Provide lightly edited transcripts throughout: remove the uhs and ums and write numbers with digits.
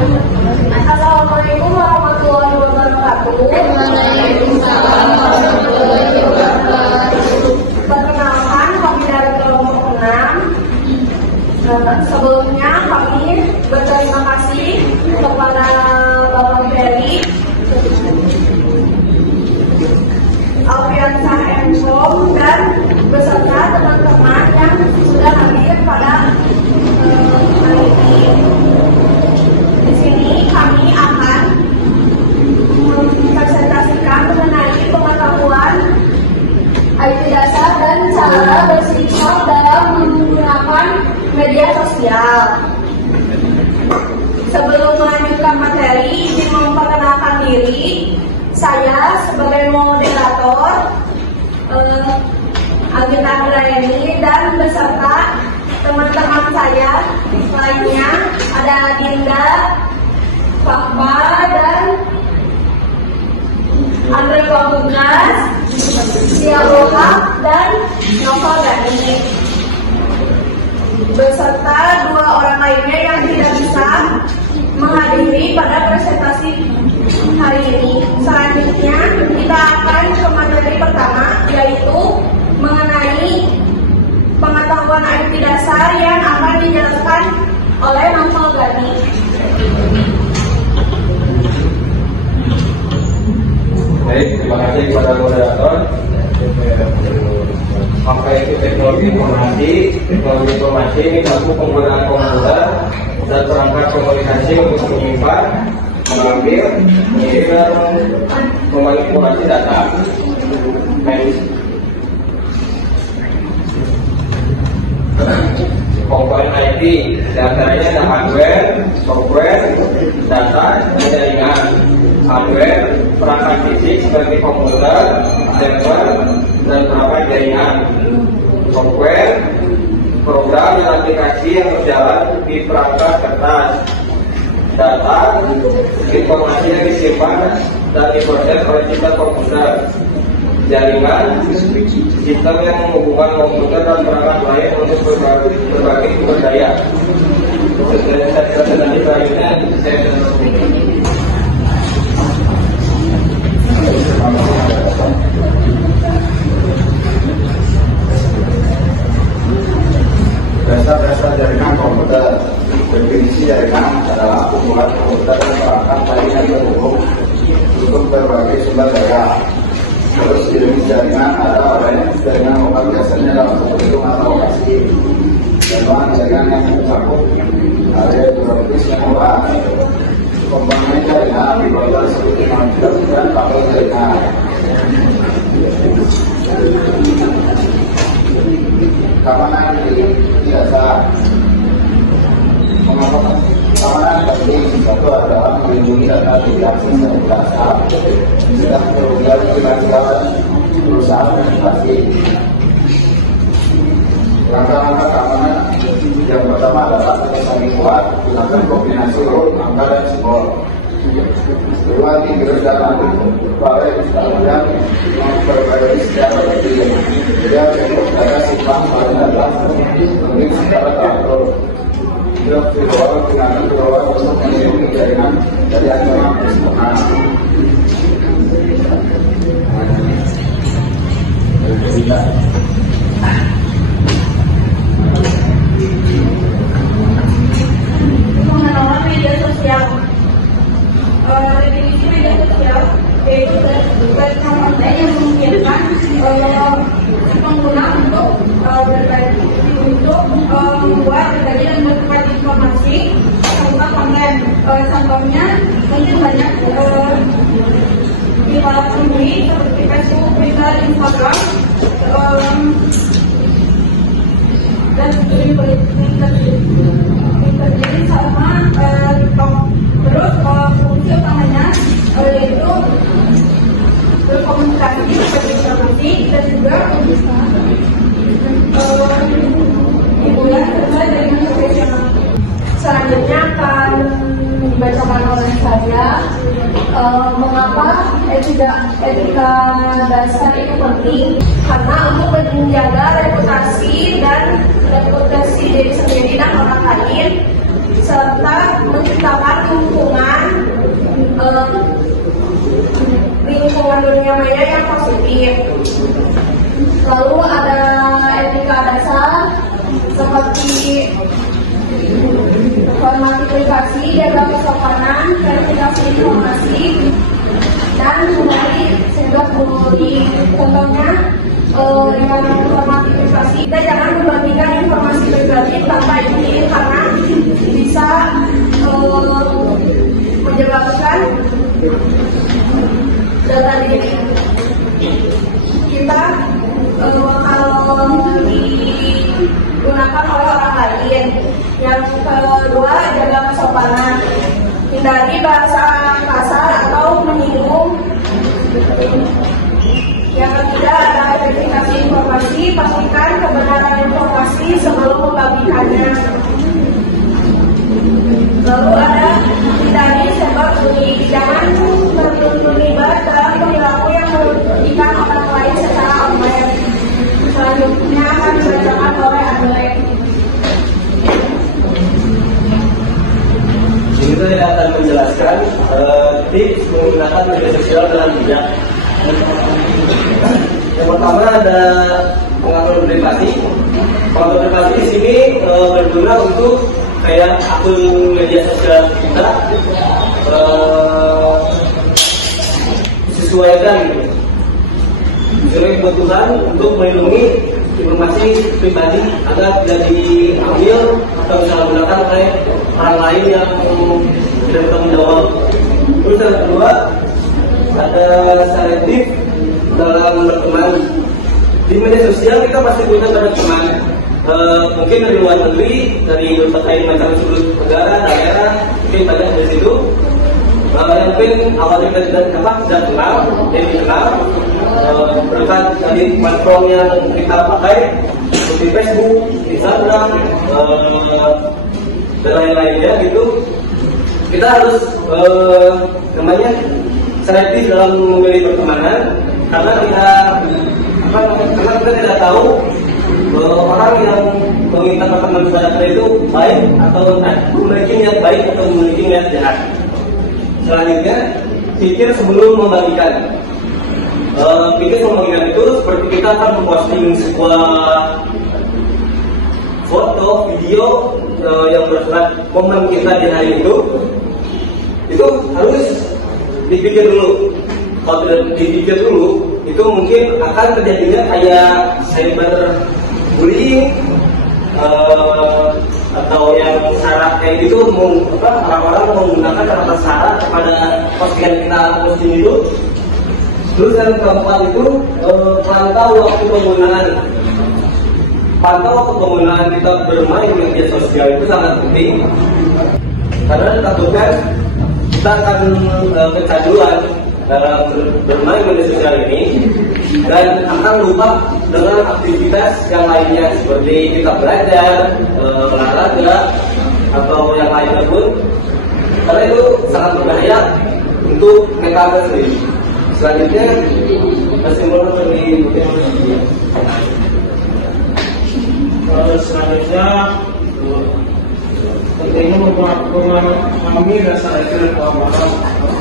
Assalamualaikum warahmatullahi wabarakatuh. Waalaikumsalam warahmatullahi wabarakatuh. Perkenalkan, kami dari kelompok 6. Sebelumnya kami berterima kasih kepada Bapak Ferry, Alfiansa Ensom, dan beserta teman-teman yang sudah hadir pada hari ini. Di sini kami akan mempresentasikan mengenai pengetahuan IT dasar dan cara bersikap dalam menggunakan media sosial. Sebelum melanjutkan materi, ingin memperkenalkan diri. Saya sebagai moderator Algita Andrayani, dan beserta teman-teman saya lainnya ada Dinda, Fakba, dan Andre Pabugas, Siawoha, dan Novel Gani, beserta dua orang lainnya yang tidak bisa menghadiri pada presentasi hari ini. Selanjutnya kita akan ke materi pertama, yaitu mengenai pengetahuan IT dasar yang akan dijelaskan oleh Novel Gani. Baik, terima kasih kepada moderator. Apa itu teknologi informasi ini mampu penggunaan komputer dan perangkat komunikasi untuk menyimpan, mengambil, mengirim, memanipulasi data. Komponen IT diantaranya ada hardware, software, data, dan jaringan. Hardware, perangkat fisik seperti komputer, server, dan perangkat jaringan. Software, program dan aplikasi yang berjalan di perangkat kertas. Data, informasi yang disimpan dan diproses oleh sistem komputer. Jaringan, sistem yang menghubungkan komputer dan perangkat lain untuk berbagai sumber daya. Dasar-dasar jaringan komputer. Definisi jaringan adalah kumpulan komputer dan perangkat lain yang terhubung untuk berbagai sumber daya. Terus jenis jaringan ada banyak jaringan lokal, biasanya dalam satu gedung atau lokasi. Dan bahan jaringan yang mencakup area geografis yang luas. Komponen jaringan dibagi seperti manfaat dan kabel jaringan. Keamanan di dasar. Keamanan penting satu adalah melindungi data di akses dan dasar. Tidak kerugian finansial perusahaan investasi. Langkah-langkah keamanan yang pertama adalah saling kuat, gunakan kombinasi root, angka, dan simbol. Kedua, tinggal dan balai dan memperbaiki secara bertahap. Dia cukup data simpang pada data penting secara teratur. Dia kedua, gunakan kedua untuk melindungi jaringan dari ancaman penyalahgunaan. Pengenalan media sosial. Definisi media sosial yaitu teknologi yang memungkinkan pengguna untuk membuat, berbagi, dan bertukar informasi serta konten. Contohnya mungkin banyak kita temui seperti Facebook, Twitter, Instagram, dan terjadi sama TikTok. Terus fungsi utamanya yaitu berkomunikasi, berinformasi, dan juga hiburan serta jaringan profesional. Selanjutnya akan dibacakan oleh saya mengapa etika dasar itu penting. Karena untuk menjaga reputasi diri sendiri dan orang lain, serta menciptakan lingkungan dunia maya yang positif. Lalu ada etika dasar seperti hormati privasi, jaga kesopanan, verifikasi informasi, dan hindari cyberbullying. Contohnya yang hormati privasi, kita jangan membagikan informasi pribadi tanpa izin karena bisa menyebabkan data diri kita kalau digunakan oleh orang lain. Yang kedua, jaga kesopanan, hindari bahasa kasar atau menyinggung. Yang ketiga, ada verifikasi informasi, pastikan kebenaran informasi sebelum membagikannya. Lalu ada hindari cyberbullying, jangan terlibat dalam perilaku yang merugikan orang lain secara online. Selanjutnya akan dibacakan oleh Adele. Ini saya akan menjelaskan tips menggunakan media sosial dengan bijak. Yang pertama ada pengaturan privasi. Pengaturan privasi di sini berguna untuk kayak akun media sosial kita disesuaikan gitu. Sesuai kebutuhan untuk melindungi informasi pribadi agar tidak diambil atau disalahgunakan oleh orang lain yang tidak bertanggung jawab. Terus yang kedua ada selektif dalam berteman. Di media sosial kita pasti punya teman, mungkin dari luar negeri, dari berbagai macam sudut negara, daerah, mungkin banyak dari situ. Yang mungkin awalnya kita tidak kenal, jadi dikenal berkat dari platform yang kita pakai seperti Facebook, Instagram, dan lain-lainnya gitu. Kita harus selektif dalam memilih pertemanan karena kita tidak tahu orang yang meminta pertemanan kepada kita itu baik atau memiliki niat baik atau memiliki niat jahat. Selanjutnya, pikir sebelum membagikan. Pikir sebelum membagikan itu seperti kita akan memposting sebuah foto, video yang bersifat momen kita di hari itu harus dipikir dulu. Kalau tidak dipikir dulu, itu mungkin akan terjadinya kayak cyberbullying atau yang syarat kayak gitu, orang-orang menggunakan kata syarat kepada postingan kita posting itu. Terus yang keempat itu pantau waktu penggunaan. Pantau waktu penggunaan kita bermain media sosial itu sangat penting karena takutkan kita akan kecanduan dalam bermain media sosial ini dan akan lupa dengan aktivitas yang lainnya seperti kita belajar, olahraga atau yang lainnya pun, karena itu sangat berbahaya untuk mereka sendiri. Selanjutnya kesimpulan dari selanjutnya pentingnya memahami rasa etika dan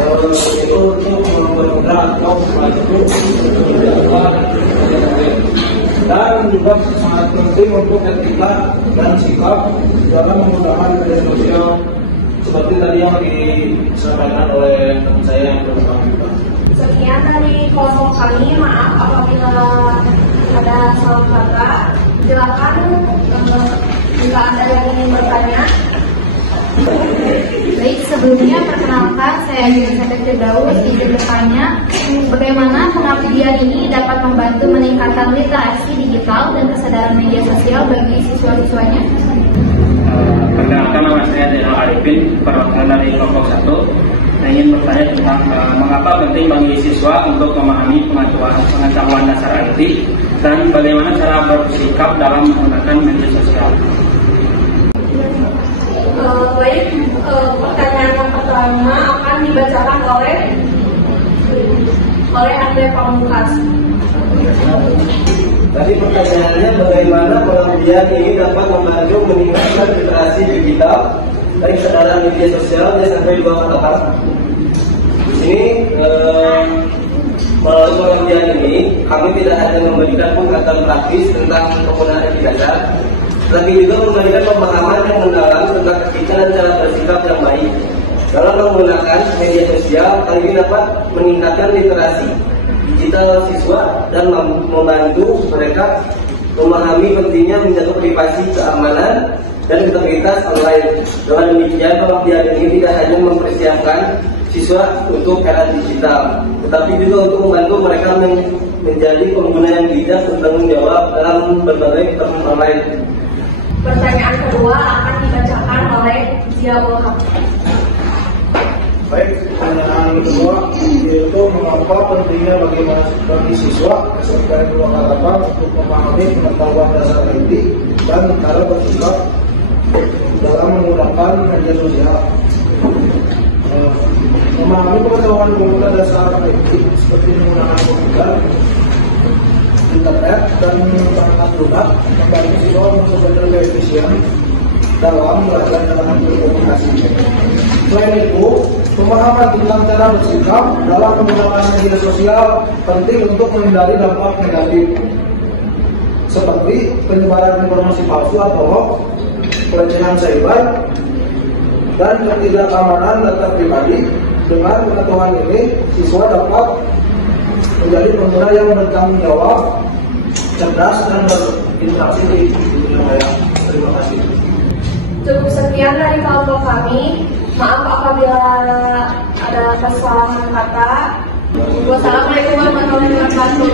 keamanan itu untuk mempermudah atau dan juga sangat penting untuk etika dan sikap dalam menggunakan media sosial seperti tadi yang disampaikan oleh teman saya yang bersangkutan. Sekian dari kelompok kami, maaf apabila ada salah kata. Silakan jika ada yang ingin bertanya. Baik, sebelumnya perkenalkan saya Elizabeth Firdaus. Izin bertanya, bagaimana pengabdian ini dapat membantu meningkatkan literasi digital dan kesadaran media sosial bagi siswa-siswanya? Perkenalkan, nama saya Zainal Arifin, perwakilan dari kelompok 1. Saya ingin bertanya tentang mengapa penting bagi siswa untuk memahami pengetahuan dasar IT dan bagaimana cara bersikap dalam menggunakan media sosial. Baik, pertanyaan yang pertama akan dibacakan oleh Andre Pamungkas. Tadi pertanyaannya bagaimana pengabdian ini dapat membantu meningkatkan literasi digital baik kesadaran media sosial dan sampai di bawah tepat. Di sini melalui pengertian ini kami tidak hanya memberikan pengetahuan praktis tentang penggunaan etika, tapi juga memberikan pemahaman yang mendalam tentang etika dan cara bersikap yang baik. Dalam menggunakan media sosial, hal ini dapat meningkatkan literasi digital siswa dan membantu mereka memahami pentingnya menjaga privasi, keamanan, dan integritas online. Dengan demikian, pengertian ini tidak hanya mempersiapkan siswa untuk era digital, tetapi juga untuk membantu mereka menjadi pengguna yang bijak dan bertanggung jawab dalam berbagai platform online. Pertanyaan kedua akan dibacakan oleh Ziaul Haq. Baik, pertanyaan kedua yaitu mengapa pentingnya bagi siswa SMK 2 Harapan untuk memahami pengetahuan dasar IT dan cara bersikap dalam menggunakan media sosial. Memahami pengetahuan komputer dasar IT seperti menggunakan komputer, internet, dan perangkat lunak membantu siswa untuk lebih efisien dalam belajar dan berkomunikasi. Selain itu, pemahaman tentang cara bersikap dalam menggunakan media sosial penting untuk menghindari dampak negatif seperti penyebaran informasi palsu atau hoax, pelecehan cyber, dan ketidakamanan data pribadi. Dengan pengetahuan ini, siswa dapat menjadi pengguna yang bertanggung jawab, cerdas, dan berinteraksi di dunia maya. Terima kasih. Cukup sekian dari kelompok kami. Maaf apabila ada kesalahan kata. Wassalamualaikum warahmatullahi wabarakatuh.